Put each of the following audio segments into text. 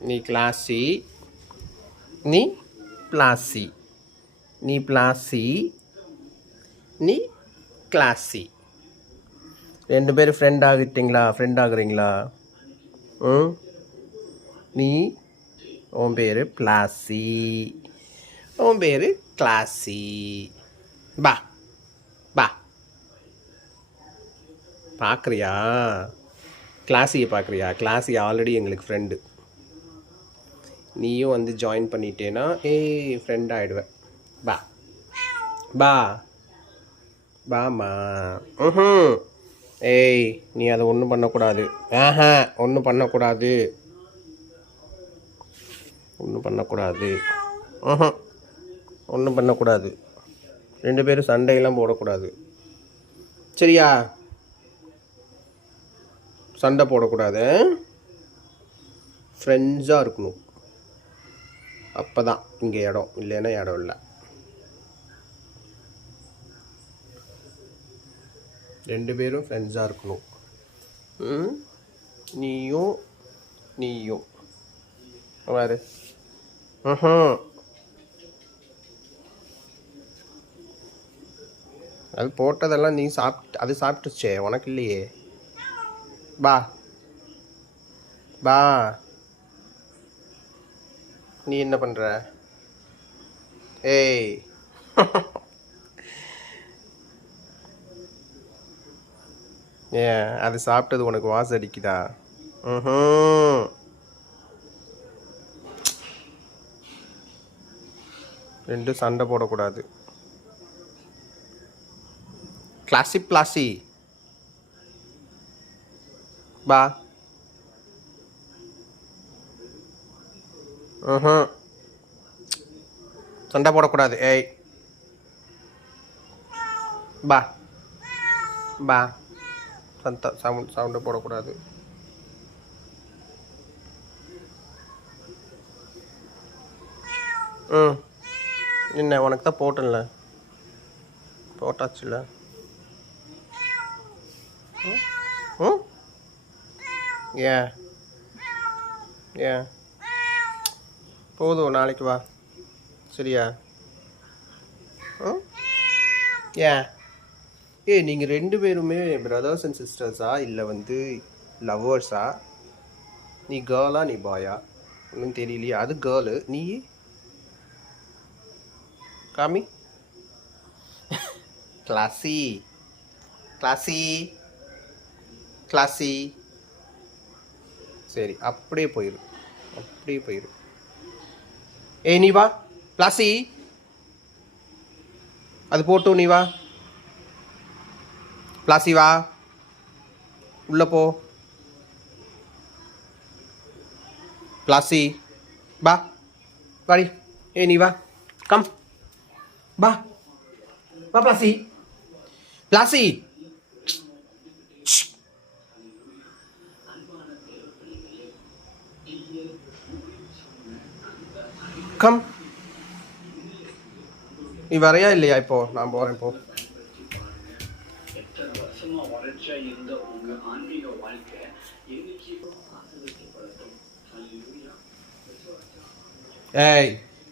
நீ கிளாஸி, நீ பிளாசி. நீ பிளாசி, நீ கிளாஸி. 2 பேரும் ஃப்ரெண்ட் ஆகிட்டீங்களா? ஃப்ரெண்ட் ஆகுறீங்களா? ம், நீ, உன் பேர் பிளாசி, உன் பேர் கிளாஸி. பா பா பார்க்குறியா? கிளாஸியை பார்க்குறியா? கிளாஸி ஆல்ரெடி எங்களுக்கு ஃப்ரெண்டு. நீயும் வந்து ஜாயின் பண்ணிட்டேன்னா ஃப்ரெண்ட் ஆகிடுவேன். பா பா பாமா. ம், நீ அதை ஒன்றும் பண்ணக்கூடாது. ஒன்றும் பண்ணக்கூடாது, ஒன்றும் பண்ணக்கூடாது. ஒன்றும் பண்ணக்கூடாது. 2 பேரும் சண்டையெல்லாம் போடக்கூடாது, சரியா? சண்டை போடக்கூடாது, ஃப்ரெண்ட்ஸாக இருக்கணும். அப்போ தான் இங்கே இடம், இல்லைன்னா இடம் இல்லை. 2 பேரும் ஃப்ரெண்ட்ஸாக இருக்கணும். நீயும் நீயும் வேறு. அது போட்டதெல்லாம் நீ சாப்பிட்டு, அது சாப்பிட்டுச்சே, உனக்கு இல்லையே. பா பா நீ என்ன பண்ணுற? ஏன் அது சாப்பிட்டது உனக்கு வாசம் அடிக்குதா? ரெண்டும் சண்டை போடக்கூடாது. கிளாசி பிளாசி. பா சண்டை போடக்கூடாது. பா பா சவுண்டை போடக்கூடாது. என்ன உனக்கு தான் போட்டேன்ல, போட்டாச்சுல்ல. ஏன் ஏன் போதும், நாளைக்கு வா, சரியா? ஏன் நீங்கள் 2 பேருமே பிரதர்ஸ் அண்ட் சிஸ்டர்ஸா, இல்லை வந்து லவ்வர்ஸா? நீ கேர்ளா நீ பாயா? ஒன்றும் தெரியலையா? அது கேர்ளு, நீ காமி. Classy classy classy. சரி, அப்படியே போயிரு, அப்படியே போயிரு. நீ வா கிளாஸி, அது போட்டும், நீ வா கிளாஸி, வா உள்ள போ. கிளாஸி பா, வாடி. நீ வா, கம், பா வா பிளாசி. பிளாசி கம். நீ வரையா இல்லையா? இப்போ நான் போகிறேன். இப்போ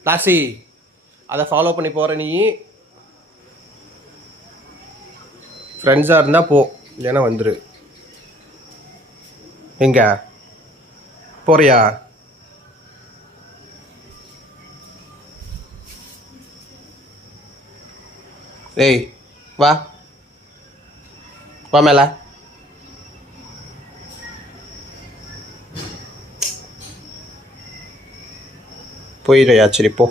பிளாசி, அதை ஃபாலோ பண்ணி போகிற நீ. ஃப்ரெண்ட்ஸாக இருந்தால் போ, இல்லைன்னா வந்துரு. எங்க போறியா? வா வா மேலே. போயிடுறியா? சரி போ.